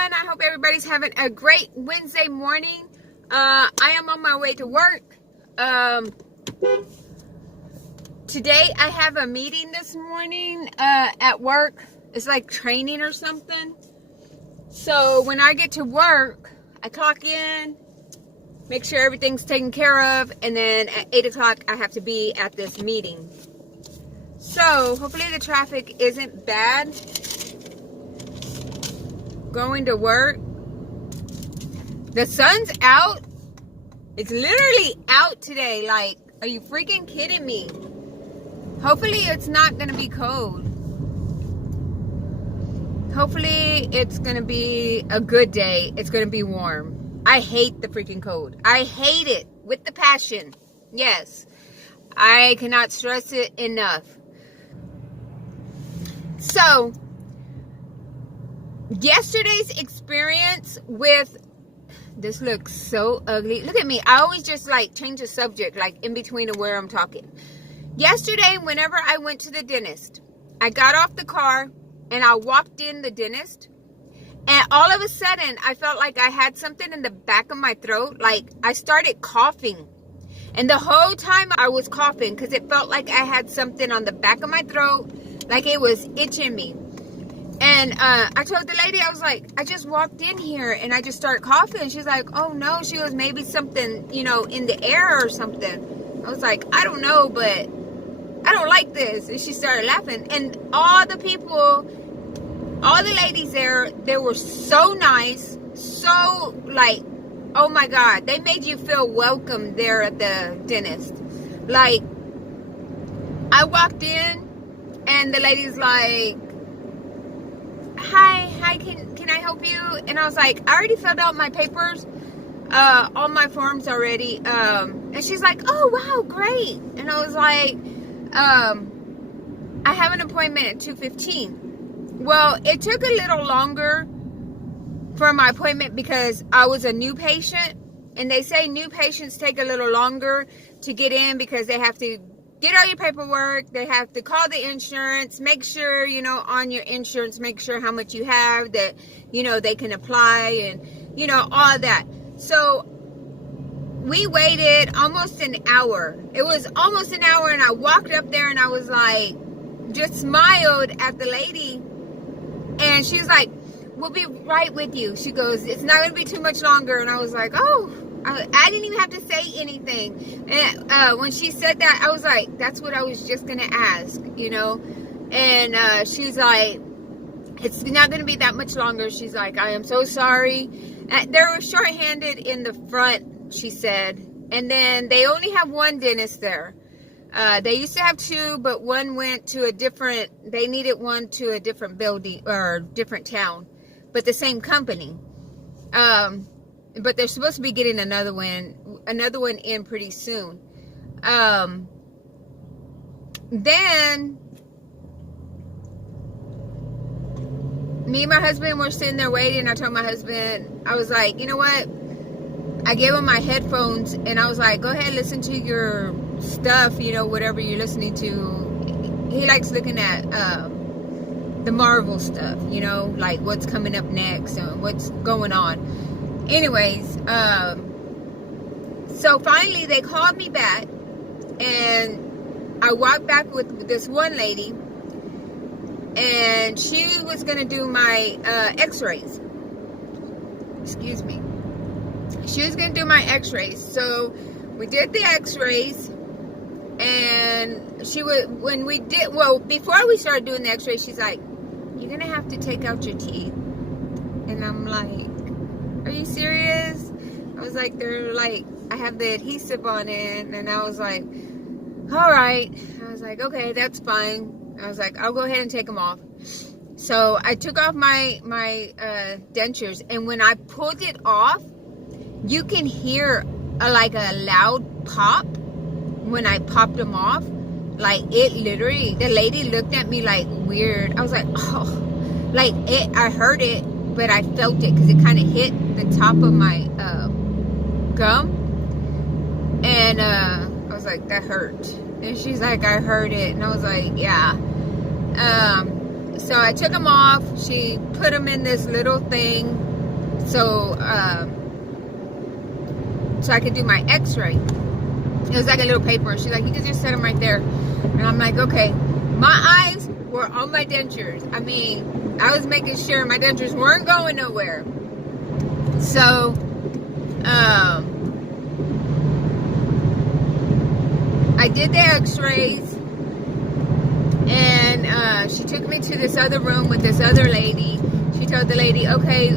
I hope everybody's having a great Wednesday morning. I am on my way to work. Today I have a meeting this morning at work. It's like training or something. So when I get to work, I clock in, make sure everything's taken care of, and then at 8 o'clock I have to be at this meeting. So hopefully the traffic isn't bad going to work. The sun's out. It's literally out today. Like, are you freaking kidding me? Hopefully it's not gonna be cold. Hopefully it's gonna be a good day. It's gonna be warm. I hate the freaking cold. I hate it with the passion. Yes, I cannot stress it enough. So yesterday's experience with this looks so ugly. Look at me. I always just like change the subject like in between of where I'm talking. Yesterday, whenever I went to the dentist, I got off the car and I walked in the dentist, and all of a sudden I felt like I had something in the back of my throat. Like I started coughing, and the whole time I was coughing because it felt like I had something on the back of my throat, like it was itching me. And I told the lady, I was like, I just walked in here and I just started coughing. She's like, oh no. She goes, maybe something, you know, in the air or something. I was like, I don't know, but I don't like this. And she started laughing. And all the people, all the ladies there, they were so nice. So like, oh my God, they made you feel welcome there at the dentist. Like, I walked in and the lady's like, hi, can I help you? And I was like, I already filled out my papers, all my forms already. And she's like, oh wow, great. And I was like, I have an appointment at 2:15. Well, it took a little longer for my appointment because I was a new patient, and they say new patients take a little longer to get in because they have to get all your paperwork. They have to call the insurance, make sure, you know, on your insurance, make sure how much you have, that, you know, they can apply, and, you know, all that. So we waited almost an hour. It was almost an hour, and I walked up there and I was like, just smiled at the lady, and she was like, we'll be right with you. She goes, it's not going to be too much longer. And I was like, oh, I didn't even have to say anything. And when she said that, I was like, that's what I was just going to ask, you know. And she's like, it's not going to be that much longer. She's like, I am so sorry. They were short-handed in the front, she said. And then they only have one dentist there. They used to have two, but one went to a different, they needed one to a different building or different town, but the same company. But they're supposed to be getting another one in pretty soon. Then me and my husband were sitting there waiting. I told my husband, I was like, you know what? I gave him my headphones and I was like, go ahead, listen to your stuff, you know, whatever you're listening to. He likes looking at the Marvel stuff, you know, like what's coming up next and what's going on. Anyways, so finally they called me back, and I walked back with this one lady, and she was going to do my x-rays. Excuse me. She was going to do my x-rays. So we did the x-rays, and she would, when we did, well, before we started doing the x-rays, she's like, you're going to have to take out your teeth. And I'm like, are you serious? I was like, they're like, I have the adhesive on it. And I was like, all right. I was like, okay, that's fine. I was like, I'll go ahead and take them off. So I took off my dentures, and when I pulled it off, you can hear like a loud pop when I popped them off. Like, it literally, the lady looked at me like weird. I was like, oh, like it, I heard it, but I felt it because it kind of hit the top of my gum, and I was like, that hurt. And she's like, I heard it. And I was like, yeah. So I took them off. She put them in this little thing, so so I could do my x-ray. It was like a little paper. She's like, you can just set them right there. And I'm like, okay. My eyes were on my dentures. I mean, I was making sure my dentures weren't going nowhere. So I did the x-rays, and she took me to this other room with this other lady. She told the lady, okay,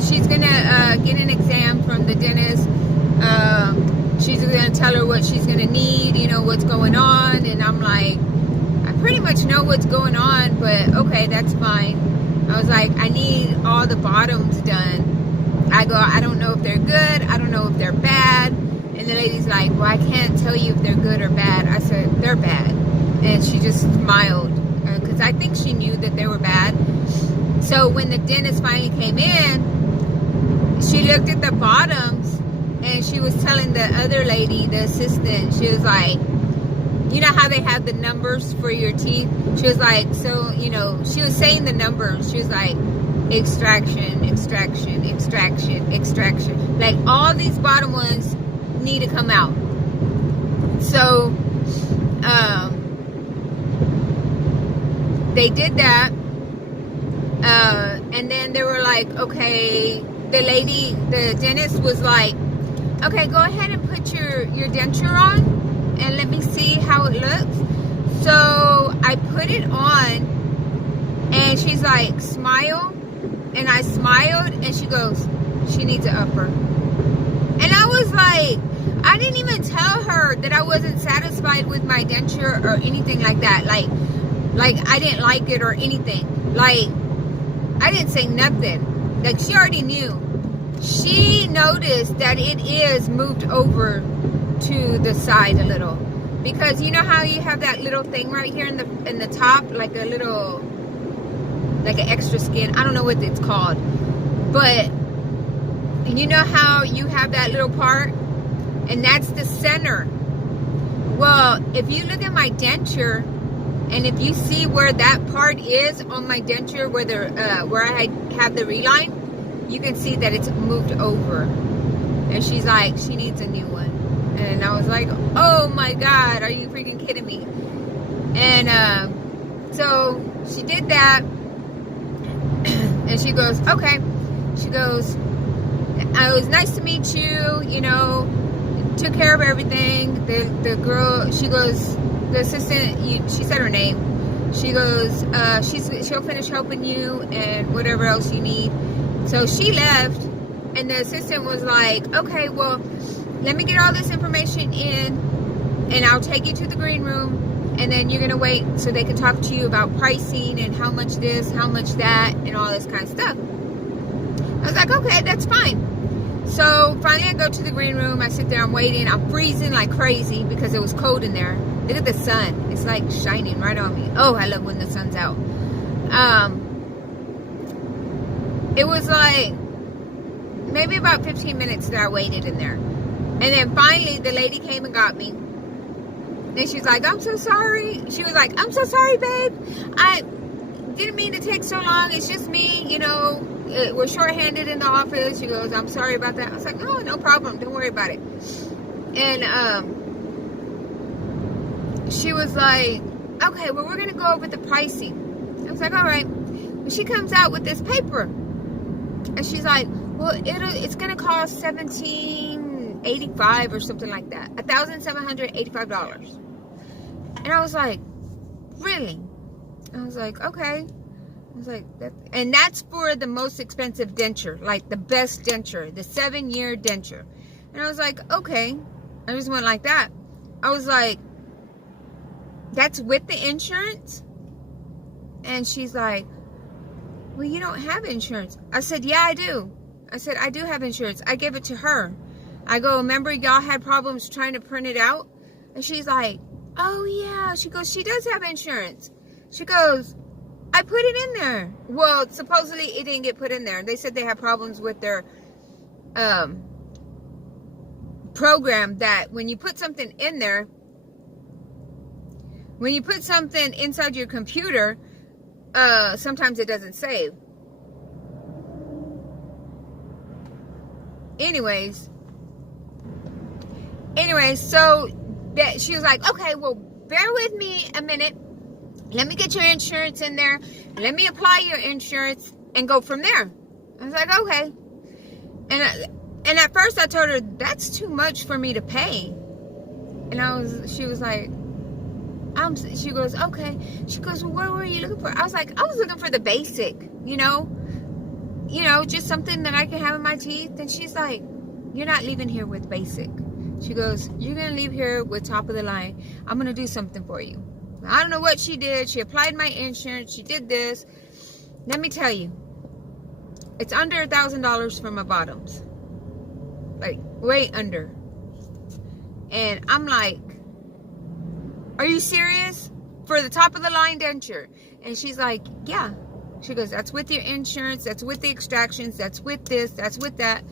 she's gonna get an exam from the dentist. She's gonna tell her what she's gonna need, you know, what's going on. And I'm like, I pretty much know what's going on, but okay, that's fine. I was like, I need all the bottoms done. I go, I don't know if they're good, I don't know if they're bad. And the lady's like, well, I can't tell you if they're good or bad. I said, they're bad. And she just smiled, because I think she knew that they were bad. So when the dentist finally came in, she looked at the bottoms, and she was telling the other lady, the assistant, she was like, you know how they have the numbers for your teeth? She was like, so, you know, she was saying the numbers. She was like, extraction, extraction, extraction, extraction. Like, all these bottom ones need to come out. So, they did that. And then they were like, okay, the dentist was like, okay, go ahead and put your denture on and let me see how it looks. So I put it on, and she's like, smile. And I smiled, and she goes, she needs an upper. And I was like, I didn't even tell her that I wasn't satisfied with my denture or anything like that. Like I didn't like it or anything. Like, I didn't say nothing. Like, she already knew. She noticed that it is moved over to the side a little, because you know how you have that little thing right here in the top, like a little, like an extra skin. I don't know what it's called, but you know how you have that little part, and that's the center. Well, if you look at my denture, and if you see where that part is on my denture, where I have the reline, you can see that it's moved over. And she's like, she needs a new one. And I was like, oh my God, are you freaking kidding me? And so she did that. And she goes, okay. She goes, it was nice to meet you, you know, took care of everything. The girl, she goes, the assistant, she said her name. She goes, she'll finish helping you and whatever else you need. So she left, and the assistant was like, okay, well, let me get all this information in, and I'll take you to the green room, and then you're going to wait so they can talk to you about pricing and how much this, how much that, and all this kind of stuff. I was like, okay, that's fine. So finally I go to the green room. I sit there, I'm waiting. I'm freezing like crazy because it was cold in there. Look at the sun. It's like shining right on me. Oh, I love when the sun's out. It was like maybe about 15 minutes that I waited in there. And then finally the lady came and got me. And she's like, I'm so sorry. She was like, I'm so sorry, babe. I didn't mean to take so long. It's just me, you know. We're shorthanded in the office. She goes, I'm sorry about that. I was like, oh, no problem. Don't worry about it. And she was like, okay, well, we're going to go over the pricing. I was like, all right. Well, she comes out with this paper. And she's like, well, it's going to cost $1,785 or something like that. $1,785. And I was like, really? I was like, okay. I was like, and that's for the most expensive denture, like the best denture, the 7-year denture. And I was like, okay. I just went like that. I was like, that's with the insurance? And she's like, well, you don't have insurance. I said, yeah, I do. I said, I do have insurance. I gave it to her. I go, remember y'all had problems trying to print it out? And she's like, oh yeah. She goes, she does have insurance. She goes, I put it in there. Well, supposedly it didn't get put in there. They said they had problems with their program, that when you put something in there, when you put something inside your computer, sometimes it doesn't save. Anyways, so that she was like, okay, well, bear with me a minute. Let me get your insurance in there. Let me apply your insurance and go from there. I was like, okay. And at first I told her, that's too much for me to pay. And she was like, she goes, okay. She goes, well, what were you looking for? I was like, I was looking for the basic, just something that I can have in my teeth. And she's like, you're not leaving here with basic. She goes, you're going to leave here with top of the line. I'm going to do something for you. I don't know what she did. She applied my insurance. She did this. Let me tell you, it's under $1,000 for my bottoms. Like, way under. And I'm like, are you serious? For the top of the line denture? And she's like, yeah. She goes, that's with your insurance. That's with the extractions. That's with this. That's with that.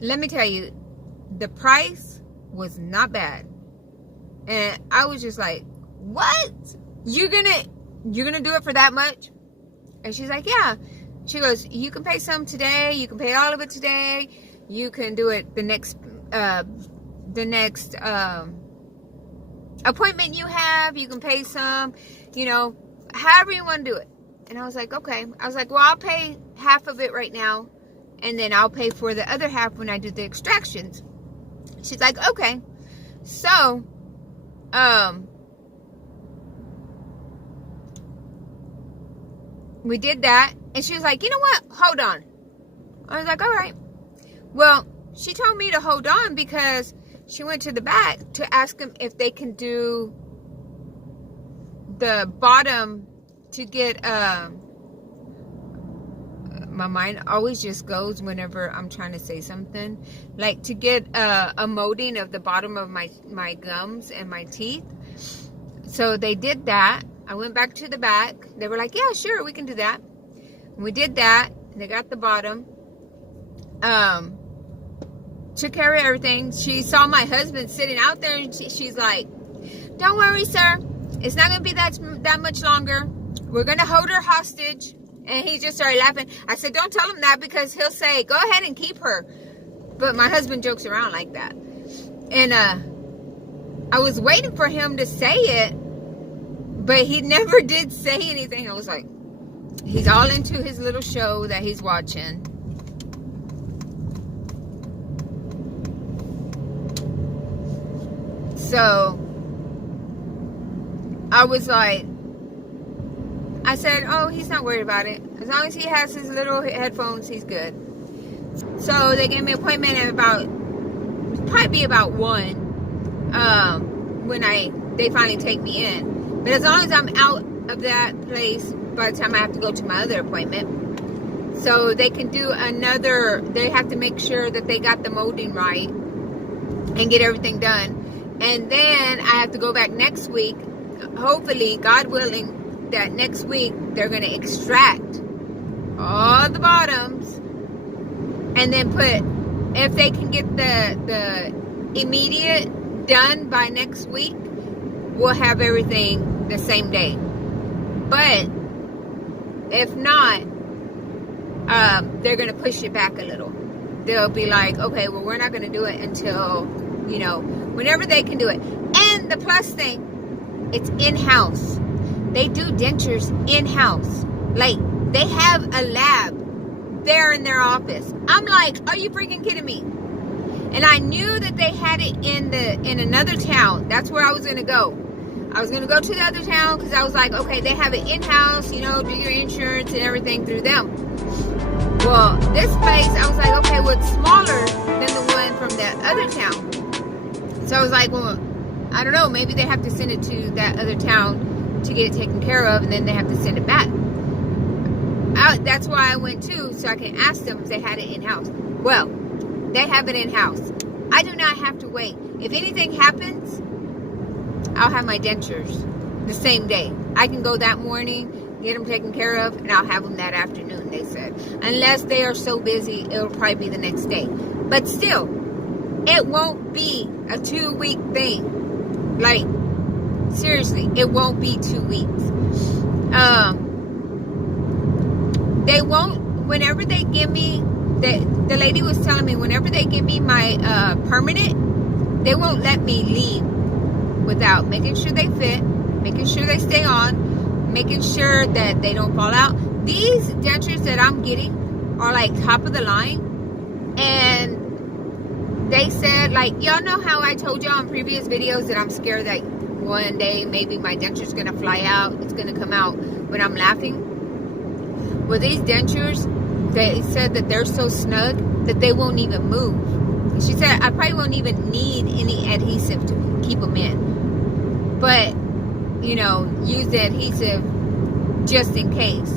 Let me tell you, the price was not bad. And I was just like, what? You're gonna do it for that much? And she's like, yeah. She goes, you can pay some today. You can pay all of it today. You can do it the next appointment you have. You can pay some, however you want to do it. And I was like, okay. I was like, well, I'll pay half of it right now, and then I'll pay for the other half when I do the extractions. She's like, okay. So, we did that, and she was like, you know what? Hold on. I was like, all right. Well, she told me to hold on because she went to the back to ask them if they can do the bottom to get, my mind always just goes whenever I'm trying to say something, like to get a molding of the bottom of my gums and my teeth. So they did that. I went back to the back. They were like, yeah, sure, we can do that. And we did that. And they got the bottom. Took care of everything. She saw my husband sitting out there, and she's like, don't worry, sir. It's not going to be that much longer. We're going to hold her hostage. And he just started laughing. I said, don't tell him that, because he'll say, go ahead and keep her. But my husband jokes around like that. And I was waiting for him to say it, but he never did say anything. I was like, he's all into his little show that he's watching. So I was like, I said, oh, he's not worried about it. As long as he has his little headphones, he's good. So they gave me an appointment at probably about 1 when they finally take me in. But as long as I'm out of that place by the time I have to go to my other appointment. So they can do another, they have to make sure that they got the molding right and get everything done. And then I have to go back next week. Hopefully, God willing, that next week they're going to extract all the bottoms and then if they can get the immediate done by next week, we'll have everything the same day. But if not, they're going to push it back a little. They'll be like, okay, well, we're not going to do it until, whenever they can do it. And the plus thing, it's in-house. They do dentures in-house. Like, they have a lab there in their office. I'm like, are you freaking kidding me? And I knew that they had it in another town. That's where I was going to go. I was going to go to the other town because I was like, okay, they have it in-house, do your insurance and everything through them. Well, this place, I was like, okay, well, it's smaller than the one from that other town. So I was like, well, I don't know, maybe they have to send it to that other town to get it taken care of, and then they have to send it back. That's why I went too, so I can ask them if they had it in-house. Well, they have it in-house. I do not have to wait. If anything happens, I'll have my dentures the same day. I can go that morning, get them taken care of, and I'll have them that afternoon, they said. Unless they are so busy, it'll probably be the next day. But still, it won't be a 2-week thing. Like, seriously, it won't be 2 weeks. they won't, whenever they give me, the lady was telling me, whenever they give me my permanent, they won't let me leave without making sure they fit, making sure they stay on, making sure that they don't fall out. These dentures that I'm getting are like top of the line, and they said, like, y'all know how I told y'all in previous videos that I'm scared that one day maybe my denture's gonna fly out, it's gonna come out when I'm laughing. Well, these dentures, they said that they're so snug that they won't even move. She said I probably won't even need any adhesive to keep them in, but you know, use the adhesive just in case.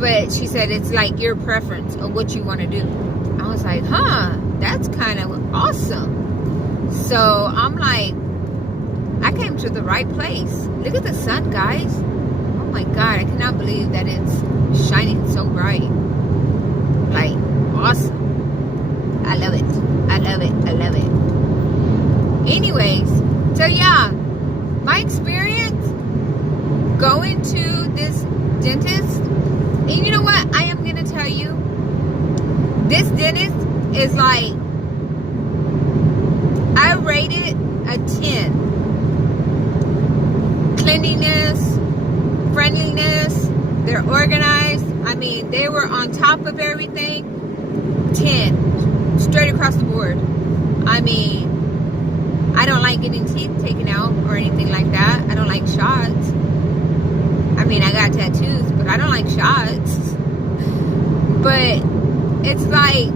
But she said it's like your preference of what you want to do. I was like, huh, that's kind of awesome. So I'm like, I came to the right place. Look at the sun, guys. Oh my God, I cannot believe that it's shining so bright. Like, awesome. I love it. I love it. I love it. Anyways, so yeah, my experience going to this dentist, and you know what? I am going to tell you, this dentist is like, I rate it a 10. Cleanliness, friendliness, they're organized. I mean, they were on top of everything. 10. Straight across the board. I mean, I don't like getting teeth taken out or anything like that. I don't like shots. I mean, I got tattoos, but I don't like shots. But it's like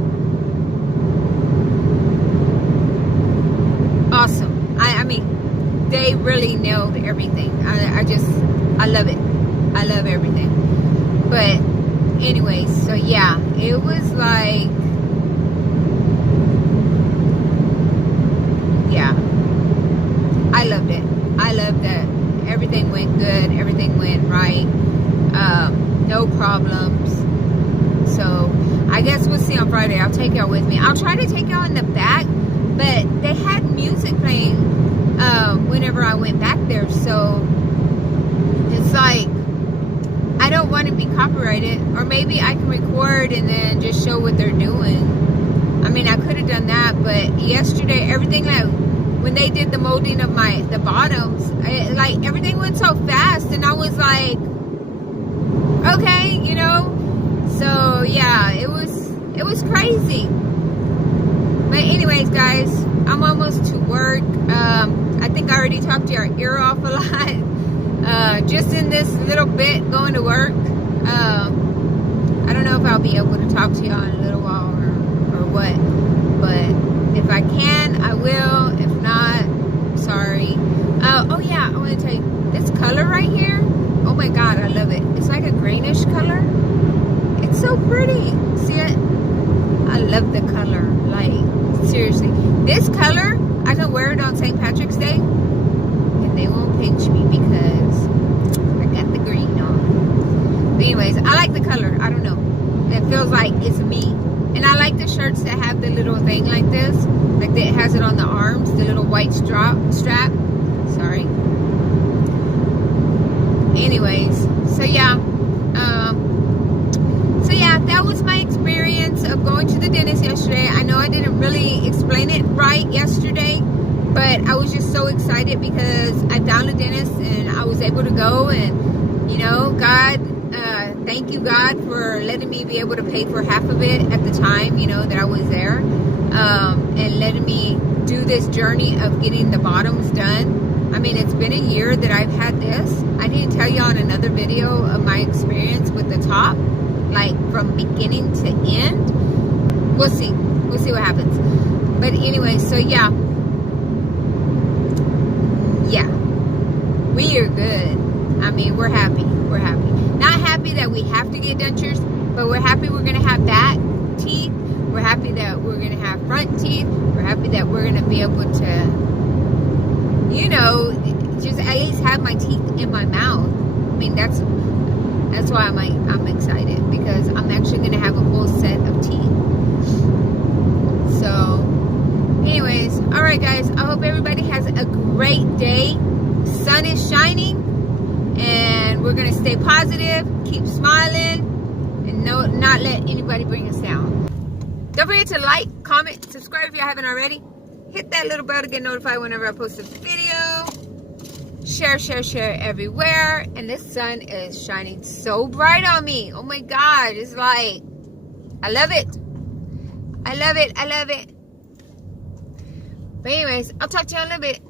awesome. I mean, they really nailed everything. I love it. I love everything. But anyways, so yeah, it was like, yeah, I loved it. I loved that everything went good, everything went right, no problems. So I guess we'll see on Friday. I'll take y'all with me. I'll try to take y'all in the back, but they had music playing whenever I went back there, so it's like, I don't want to be copyrighted, or maybe I can record and then just show what they're doing. I mean, I could have done that, but yesterday, everything, like when they did the molding of the bottoms, like everything went so fast, and I was like, okay, you know. So yeah, it was crazy. But anyways, guys, I'm almost to work. I think I already talked your ear off a lot. Just in this little bit going to work. I don't know if I'll be able to talk to y'all in a little while or what. But if I can, I will. If not, sorry. Oh yeah, I want to tell you, this color right here, oh my God, I love it. It's like a greenish color. It's so pretty. See it? I love the color. Like, seriously. This color, I can wear it on St. Patrick's Day, and they won't pinch me because I got the green on. But anyways, I like the color. I don't know. It feels like it's me. And I like the shirts that have the little thing like this. Like it has it on the arms, the little white strap. Sorry. Anyways, so yeah. That was my experience of going to the dentist yesterday. I know I didn't really explain it right yesterday, but I was just so excited because I found a dentist and I was able to go, and you know, God, thank you God for letting me be able to pay for half of it at the time, you know, that I was there, and letting me do this journey of getting the bottoms done. I mean, it's been a year that I've had this. I need to tell you on another video of my experience with the top, like from beginning to end. We'll see what happens. But anyway, so yeah, we are good. I mean, we're happy. Not happy that we have to get dentures, but we're happy we're gonna have back teeth. We're happy that we're gonna have front teeth. We're happy that we're gonna be able to, you know, just at least have my teeth in my mouth. I mean, that's why I'm excited, because I'm actually gonna have a full set of teeth. So anyways, all right guys, I hope everybody has a great day. Sun is shining, and we're gonna stay positive, keep smiling, and not let anybody bring us down. Don't forget to like, comment, subscribe if you haven't already. Hit that little bell to get notified whenever I post a video. Share everywhere. And this sun is shining so bright on me. Oh my God. It's like, I love it. I love it. I love it. But anyways, I'll talk to you in a little bit.